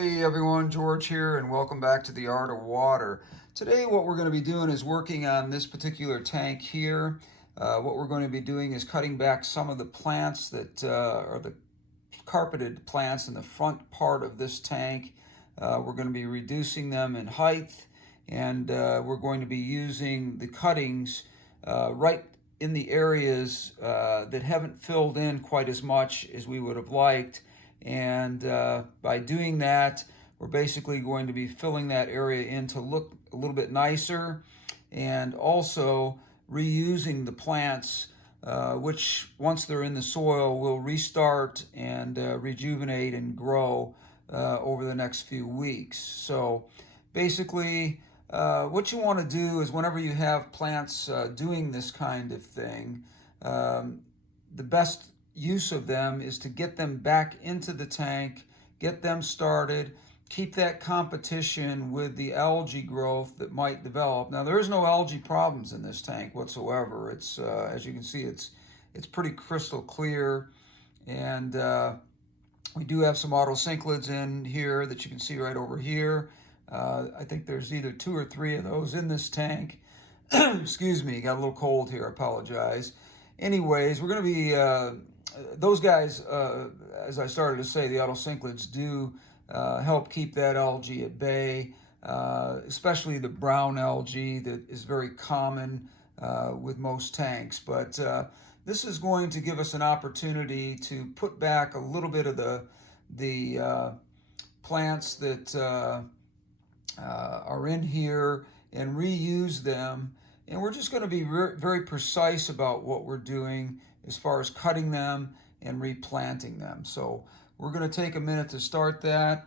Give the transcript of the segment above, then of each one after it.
Hey everyone, George here, and welcome back to the Art of Water. Today what we're going to be doing is working on this particular tank here. What we're going to be doing is cutting back some of the plants that are the carpeted plants in the front part of this tank. We're going to be reducing them in height, and we're going to be using the cuttings right in the areas that haven't filled in quite as much as we would have liked. And by doing that, we're basically going to be filling that area in to look a little bit nicer, and also reusing the plants, which once they're in the soil will restart and rejuvenate and grow over the next few weeks. So basically, what you want to do is whenever you have plants doing this kind of thing, the best use of them is to get them back into the tank, get them started, keep that competition with the algae growth that might develop. Now, there is no algae problems in this tank whatsoever. It's as you can see, it's pretty crystal clear, and we do have some autocinclids in here that you can see right over here. I think there's either 2 or 3 of those in this tank. Excuse me, got a little cold here, I apologize. Anyways, we're going to be those guys, as I started to say, the autocinclids do help keep that algae at bay, especially the brown algae that is very common with most tanks. But this is going to give us an opportunity to put back a little bit of the plants that are in here and reuse them. And we're just going to be very precise about what we're doing as far as cutting them and replanting them. So we're going to take a minute to start that.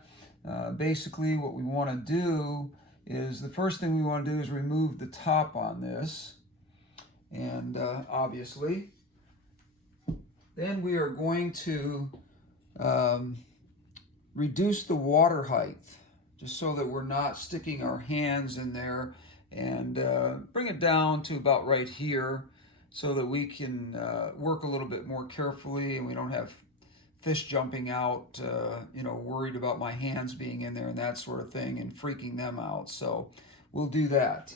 Basically, what we want to do is, the first thing we want to do is remove the top on this. And obviously, then we are going to reduce the water height, just so that we're not sticking our hands in there, and bring it down to about right here so that we can work a little bit more carefully and we don't have fish jumping out, worried about my hands being in there and that sort of thing and freaking them out. So we'll do that.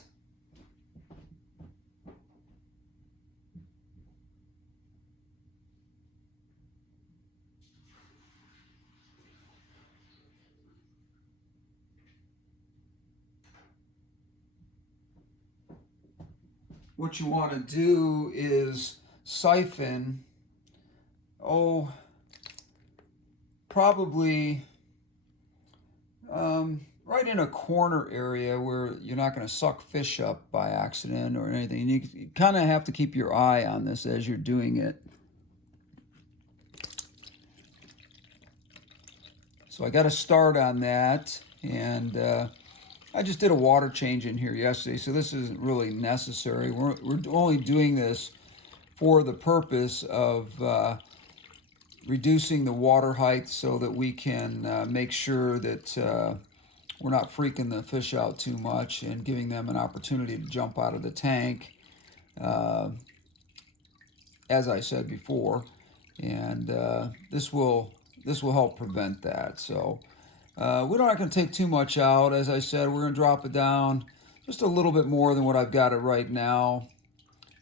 What you want to do is siphon, probably right in a corner area where you're not going to suck fish up by accident or anything. You kind of have to keep your eye on this as you're doing it. So I got to start on that, and I just did a water change in here yesterday, so this isn't really necessary. We're only doing this for the purpose of reducing the water height so that we can make sure that we're not freaking the fish out too much and giving them an opportunity to jump out of the tank, as I said before. And this will help prevent that. So we're not going to take too much out. As I said, we're going to drop it down just a little bit more than what I've got it right now.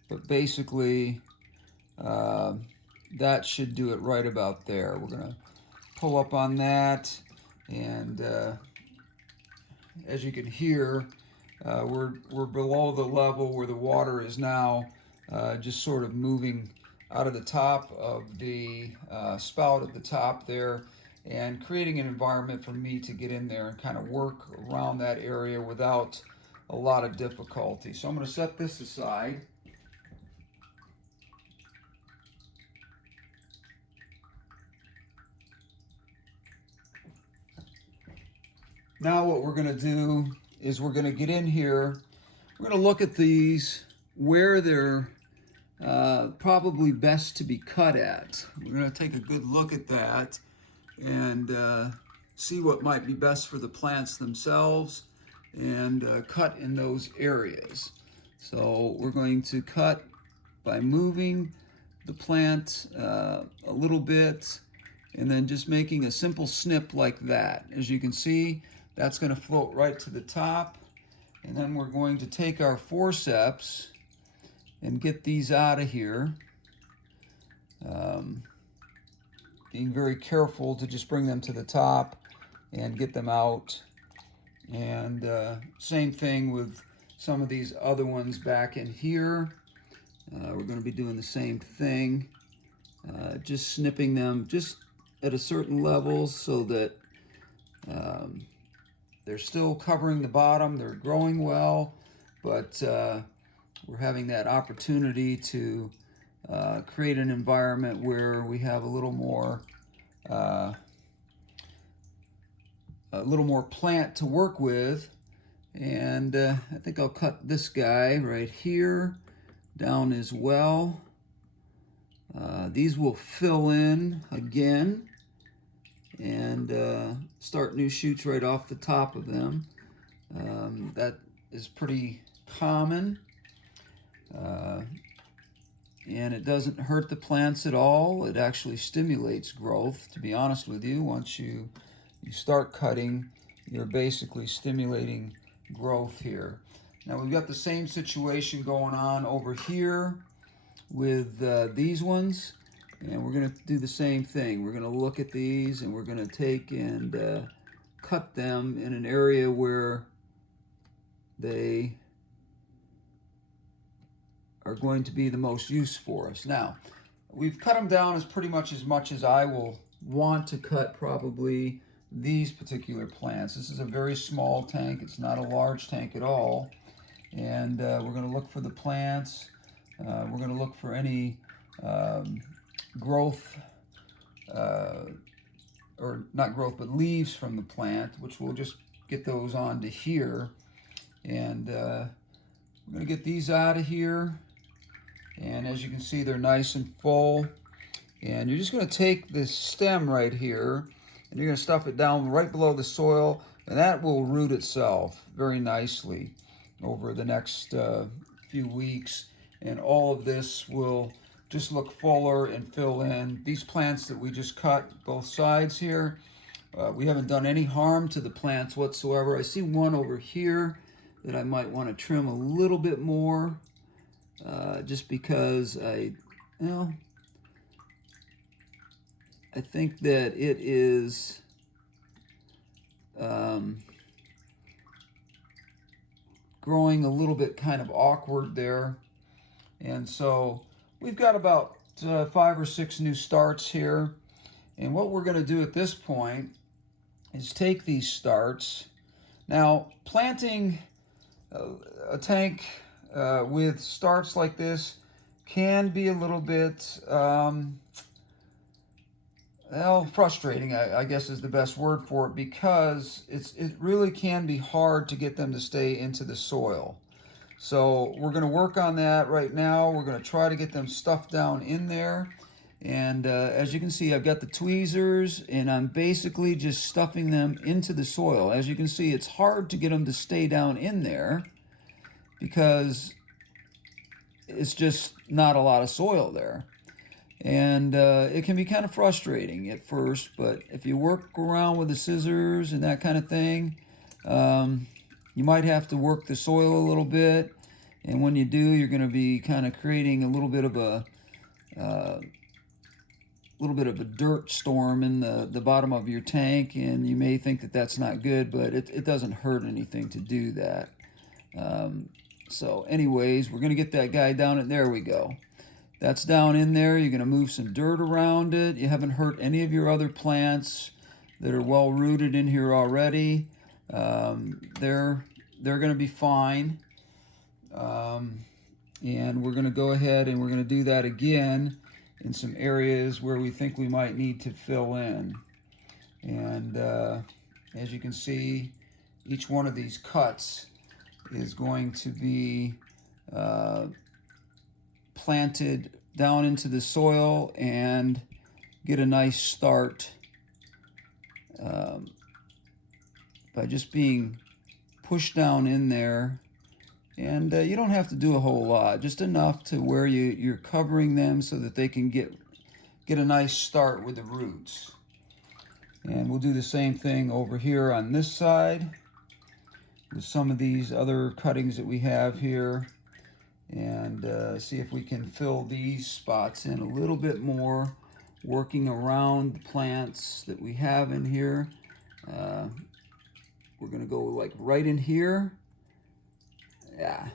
But basically, that should do it right about there. We're going to pull up on that, and as you can hear, we're below the level where the water is now, just sort of moving out of the top of the spout at the top there, and creating an environment for me to get in there and kind of work around that area without a lot of difficulty. So I'm going to set this aside. Now what we're going to do is we're going to get in here. We're going to look at these where they're probably best to be cut at. We're going to take a good look at that and see what might be best for the plants themselves, and cut in those areas. So we're going to cut by moving the plant a little bit and then just making a simple snip like that. As you can see, that's going to float right to the top. And then we're going to take our forceps and get these out of here. Being very careful to just bring them to the top and get them out. And same thing with some of these other ones back in here. We're going to be doing the same thing. Just snipping them just at a certain level so that they're still covering the bottom. They're growing well, but we're having that opportunity to create an environment where we have a little more plant to work with. And I think I'll cut this guy right here down as well. These will fill in again and start new shoots right off the top of them. That is pretty common. And it doesn't hurt the plants at all. It actually stimulates growth, to be honest with you. Once you start cutting, you're basically stimulating growth here. Now we've got the same situation going on over here with these ones, and we're going to do the same thing. We're going to look at these and we're going to take and cut them in an area where they are going to be the most use for us. Now, we've cut them down as much as I will want to cut probably these particular plants. This is a very small tank. It's not a large tank at all. And we're going to look for the plants. We're going to look for any growth, or not growth, but leaves from the plant, which we'll just get those onto here. And we're going to get these out of here. And as you can see, they're nice and full. And you're just going to take this stem right here, and you're going to stuff it down right below the soil, and that will root itself very nicely over the next few weeks. And all of this will just look fuller and fill in. These plants that we just cut, both sides here, we haven't done any harm to the plants whatsoever. I see one over here that I might want to trim a little bit more. Just because I think that it is growing a little bit kind of awkward there. And so we've got about 5 or 6 new starts here. And what we're going to do at this point is take these starts. Now, planting a tank with starts like this can be a little bit frustrating, I guess is the best word for it, because it really can be hard to get them to stay into the soil. So we're going to work on that right now. We're going to try to get them stuffed down in there. And as you can see, I've got the tweezers, and I'm basically just stuffing them into the soil. As you can see, it's hard to get them to stay down in there because it's just not a lot of soil there. And it can be kind of frustrating at first, but if you work around with the scissors and that kind of thing, you might have to work the soil a little bit. And when you do, you're going to be kind of creating a little bit of a dirt storm in the bottom of your tank, and you may think that that's not good, but it doesn't hurt anything to do that. So anyways, we're going to get that guy down, and there we go. That's down in there. You're going to move some dirt around it. You haven't hurt any of your other plants that are well rooted in here already. They're going to be fine. And we're going to go ahead and we're going to do that again in some areas where we think we might need to fill in. And as you can see, each one of these cuts is going to be planted down into the soil and get a nice start by just being pushed down in there. And you don't have to do a whole lot, just enough to where you're covering them so that they can get a nice start with the roots. And we'll do the same thing over here on this side with some of these other cuttings that we have here, and see if we can fill these spots in a little bit more, working around the plants that we have in here. We're going to go like right in here. Yeah.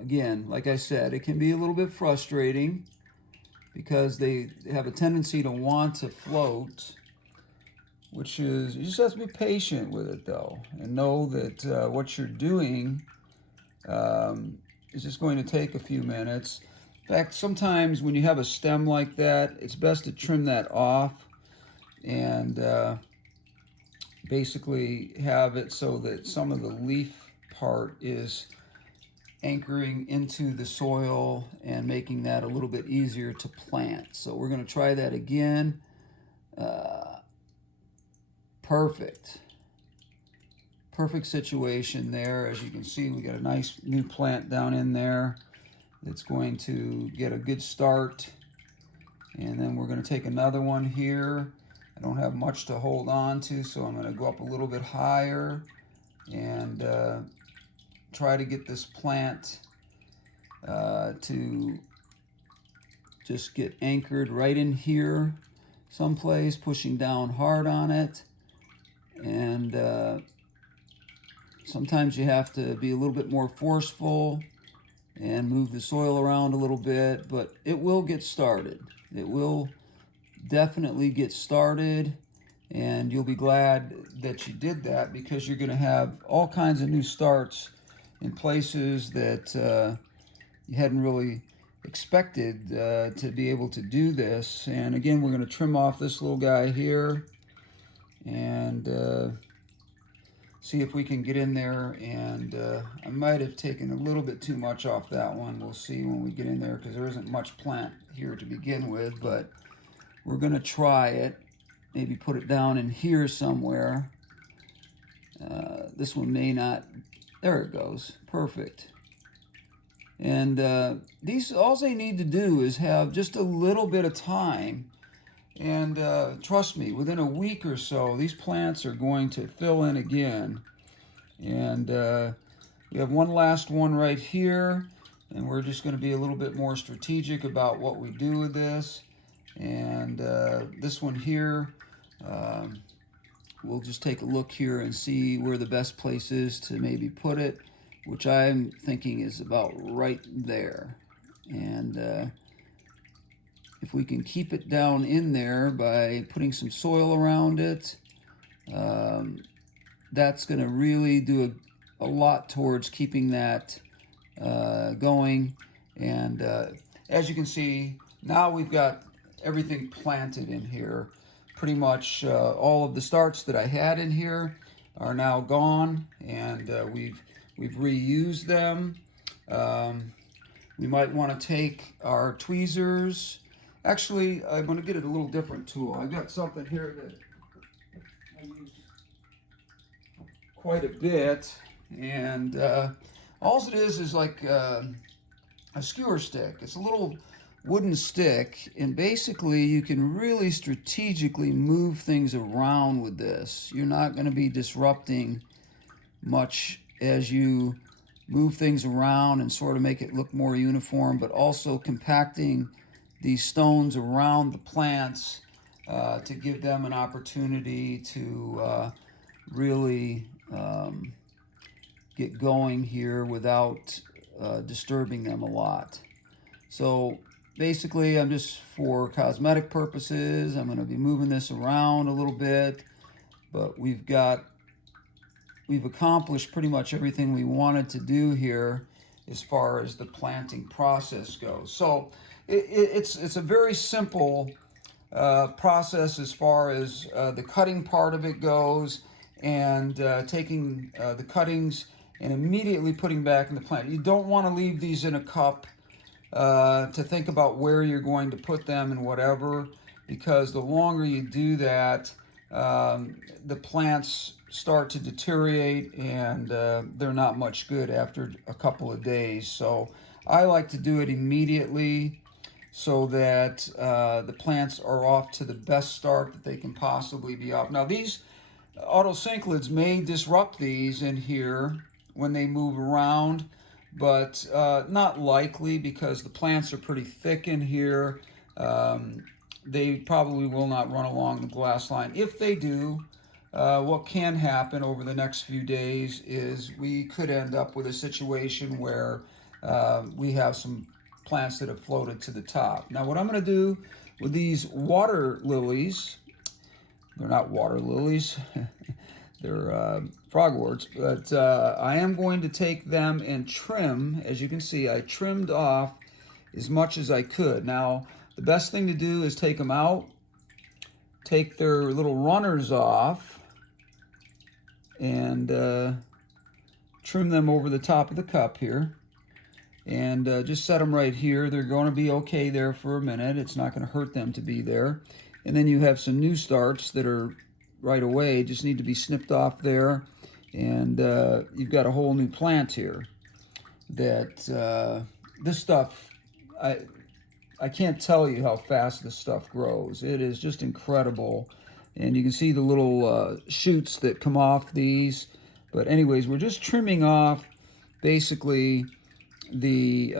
Again, like I said, it can be a little bit frustrating because they have a tendency to want to float, which is, you just have to be patient with it though, and know that what you're doing is just going to take a few minutes. In fact, sometimes when you have a stem like that, it's best to trim that off and basically have it so that some of the leaf part is anchoring into the soil and making that a little bit easier to plant. So we're going to try that again. Perfect situation there. As you can see, we got a nice new plant down in there that's going to get a good start. And then we're going to take another one here. I don't have much to hold on to, so I'm going to go up a little bit higher and try to get this plant to just get anchored right in here someplace, pushing down hard on it. And sometimes you have to be a little bit more forceful and move the soil around a little bit, but it will get started. It will definitely get started, and you'll be glad that you did that, because you're going to have all kinds of new starts in places that you hadn't really expected to be able to do this. And again, we're going to trim off this little guy here and see if we can get in there. And I might have taken a little bit too much off that one. We'll see when we get in there, because there isn't much plant here to begin with, but we're going to try it. Maybe put it down in here somewhere. This one may not. There it goes. Perfect. And these, all they need to do is have just a little bit of time. And trust me, within a week or so, these plants are going to fill in again. And we have one last one right here. And we're just going to be a little bit more strategic about what we do with this. And this one here, we'll just take a look here and see where the best place is to maybe put it, which I'm thinking is about right there. And if we can keep it down in there by putting some soil around it, that's going to really do a lot towards keeping that going. And as you can see, now we've got everything planted in here. Pretty much all of the starts that I had in here are now gone, and we've reused them. We might want to take our tweezers. Actually, I'm going to get a little different tool. I've got something here that I use quite a bit, and all it is like a skewer stick. It's a little wooden stick, and basically you can really strategically move things around with this. You're not going to be disrupting much as you move things around and sort of make it look more uniform, but also compacting these stones around the plants to give them an opportunity to really get going here without disturbing them a lot. So basically, I'm just, for cosmetic purposes, I'm going to be moving this around a little bit, but we've accomplished pretty much everything we wanted to do here as far as the planting process goes. So it's a very simple process as far as the cutting part of it goes, and taking the cuttings and immediately putting back in the plant. You don't want to leave these in a cup to think about where you're going to put them and whatever, because the longer you do that, the plants start to deteriorate, and they're not much good after a couple of days. So I like to do it immediately so that the plants are off to the best start that they can possibly be off. Now these auto cichlids may disrupt these in here when they move around, but not likely because the plants are pretty thick in here. They probably will not run along the glass line. If they do, what can happen over the next few days is we could end up with a situation where we have some plants that have floated to the top. Now what I'm going to do with these water lilies, they're not water lilies, they're frogworts, but I am going to take them and trim. As you can see, I trimmed off as much as I could. Now the best thing to do is take them out, take their little runners off, and trim them over the top of the cup here, and just set them right here. They're going to be okay there for a minute. It's not going to hurt them to be there. And then you have some new starts that are right away, just need to be snipped off there, and you've got a whole new plant here that this stuff, I can't tell you how fast this stuff grows. It is just incredible. And you can see the little shoots that come off these. But anyways, we're just trimming off basically the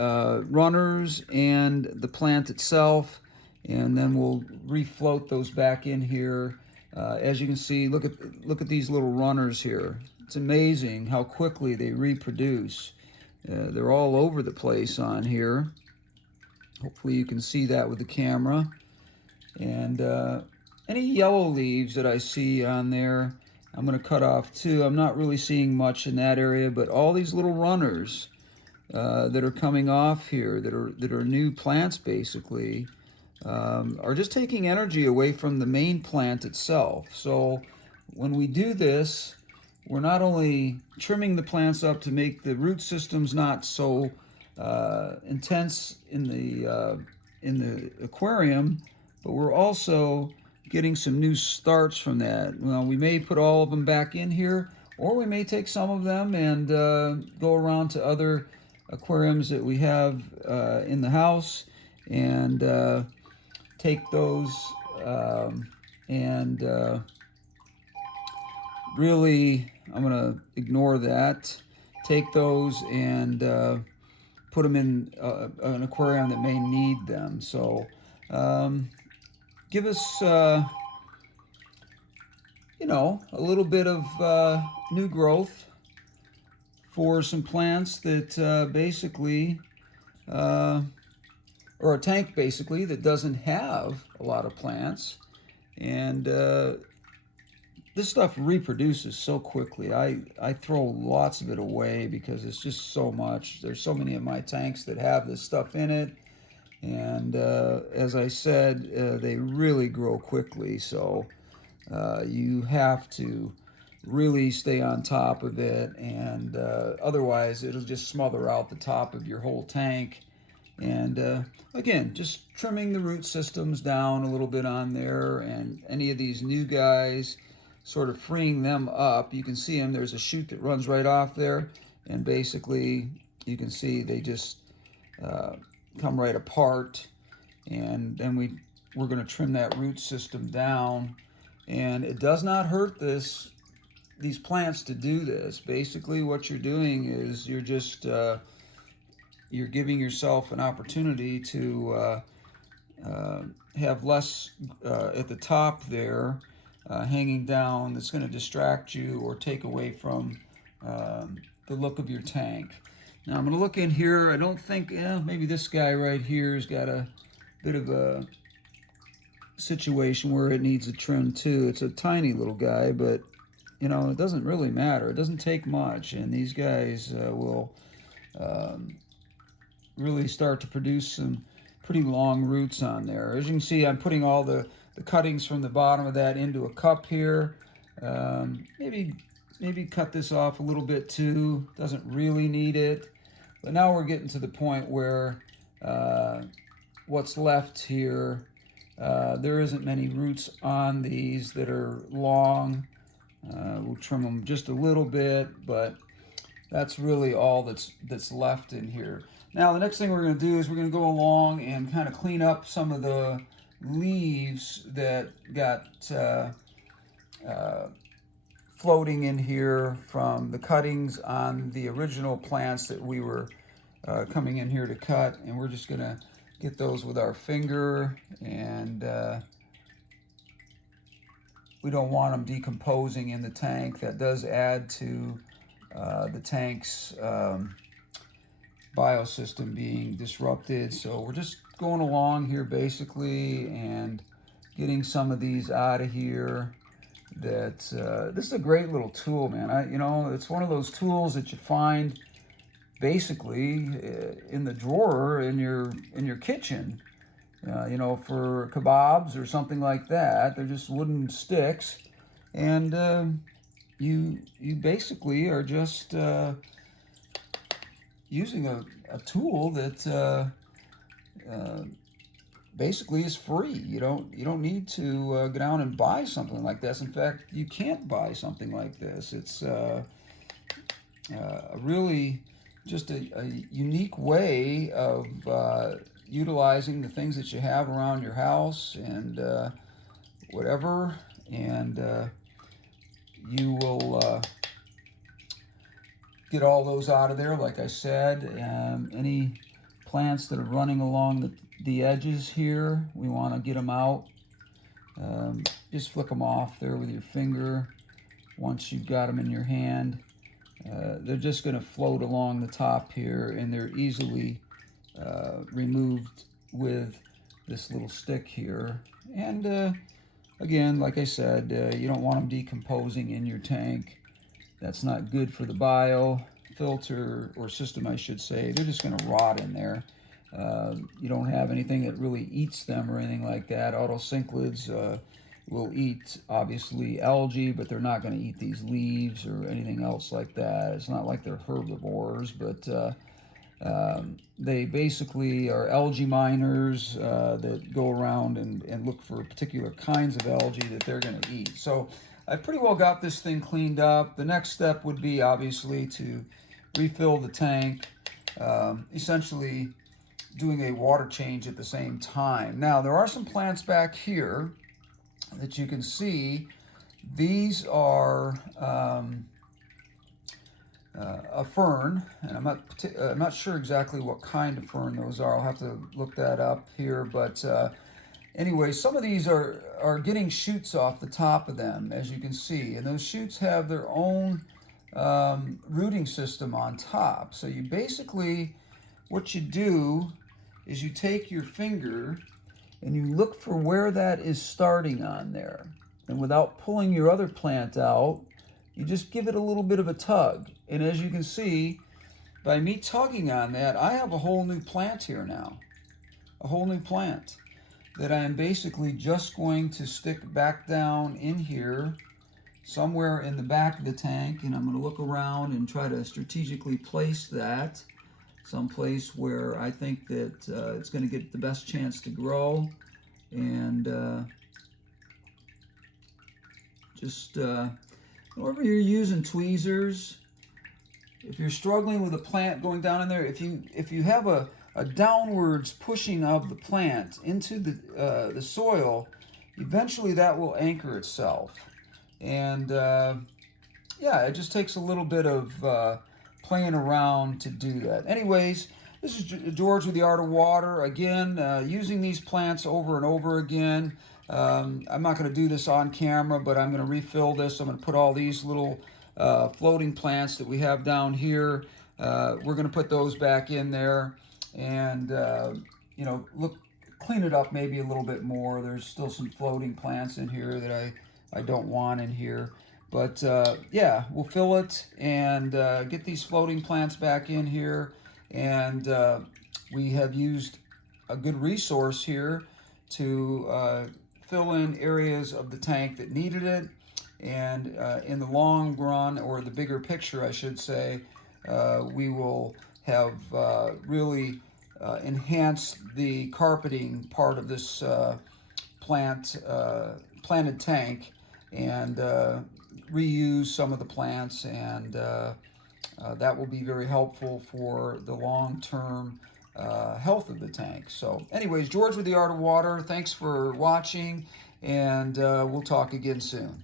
runners and the plant itself. And then we'll refloat those back in here. As you can see, look at these little runners here. It's amazing how quickly they reproduce. They're all over the place on here. Hopefully you can see that with the camera. And any yellow leaves that I see on there, I'm going to cut off too. I'm not really seeing much in that area, but all these little runners that are coming off here, that are new plants basically, are just taking energy away from the main plant itself. So when we do this, we're not only trimming the plants up to make the root systems not so intense in the aquarium, but we're also getting some new starts from that. Well, we may put all of them back in here, or we may take some of them and go around to other aquariums that we have in the house and take those and really, I'm going to ignore that. Take those and put them in an aquarium that may need them. So give us, you know, a little bit of new growth for some plants that basically, or a tank basically that doesn't have a lot of plants. And this stuff reproduces so quickly. I throw lots of it away because it's just so much. There's so many of my tanks that have this stuff in it. And as I said, they really grow quickly. So you have to really stay on top of it. And otherwise, it'll just smother out the top of your whole tank. And again, just trimming the root systems down a little bit on there. And any of these new guys, sort of freeing them up. You can see them. There's a shoot that runs right off there, and basically you can see they just come right apart. And then we're going to trim that root system down, and it does not hurt these plants to do this. Basically what you're doing is you're just you're giving yourself an opportunity to have less at the top there hanging down that's going to distract you or take away from the look of your tank. Now I'm going to look in here. I don't think, maybe this guy right here has got a bit of a situation where it needs a trim too. It's a tiny little guy, but you know, it doesn't really matter. It doesn't take much, and these guys will really start to produce some pretty long roots on there. As you can see, I'm putting all the cuttings from the bottom of that into a cup here. Maybe cut this off a little bit too. Doesn't really need it. But now we're getting to the point where what's left here, there isn't many roots on these that are long. We'll trim them just a little bit, but that's really all that's left in here. Now the next thing we're going to do is we're going to go along and kind of clean up some of the leaves that got floating in here from the cuttings on the original plants that we were coming in here to cut. And we're just going to get those with our finger, and we don't want them decomposing in the tank. That does add to the tank's biosystem being disrupted. So we're just going along here basically and getting some of these out of here. This is a great little tool, man. You know, it's one of those tools that you find basically in the drawer in your kitchen. You know, for kebabs or something like that. They're just wooden sticks, and you basically are just using a tool that basically is free. You don't need to go down and buy something like this. In fact, you can't buy something like this. It's really just a unique way of utilizing the things that you have around your house and whatever, and you will get all those out of there. Like I said, any plants that are running along the edges here, we want to get them out. Just flick them off there with your finger once you've got them in your hand. They're just going to float along the top here, and they're easily removed with this little stick here. And again, like I said, you don't want them decomposing in your tank. That's not good for the biofilter or system, I should say. They're just going to rot in there. You don't have anything that really eats them or anything like that. Autocinclids will eat, obviously, algae, but they're not going to eat these leaves or anything else like that. It's not like they're herbivores, but they basically are algae miners that go around and look for particular kinds of algae that they're going to eat. So I've pretty well got this thing cleaned up. The next step would be, obviously, to refill the tank, essentially doing a water change at the same time. Now, there are some plants back here that you can see. These are a fern, and I'm not sure exactly what kind of fern those are. I'll have to look that up here, but anyway, some of these are getting shoots off the top of them, as you can see, and those shoots have their own rooting system on top. So you basically, what you do is you take your finger and you look for where that is starting on there, and without pulling your other plant out, you just give it a little bit of a tug. And as you can see, by me tugging on that, I have a whole new plant here now. A whole new plant that I am basically just going to stick back down in here, somewhere in the back of the tank, and I'm going to look around and try to strategically place that someplace where I think that it's going to get the best chance to grow. And just whenever you're using tweezers, if you're struggling with a plant going down in there, if you have a downwards pushing of the plant into the soil, eventually that will anchor itself. And yeah, it just takes a little bit of playing around to do that. Anyways, this is George with the Art of Water. Again, using these plants over and over again. I'm not going to do this on camera, but I'm going to refill this. I'm going to put all these little floating plants that we have down here. We're going to put those back in there, and you know, clean it up maybe a little bit more. There's still some floating plants in here that I don't want in here. But yeah, we'll fill it and get these floating plants back in here. And we have used a good resource here to fill in areas of the tank that needed it. And in the long run, or the bigger picture, I should say, we will have really enhanced the carpeting part of this planted tank, and reuse some of the plants, and that will be very helpful for the long-term health of the tank. So anyways, George with the Art of Water, thanks for watching, and we'll talk again soon.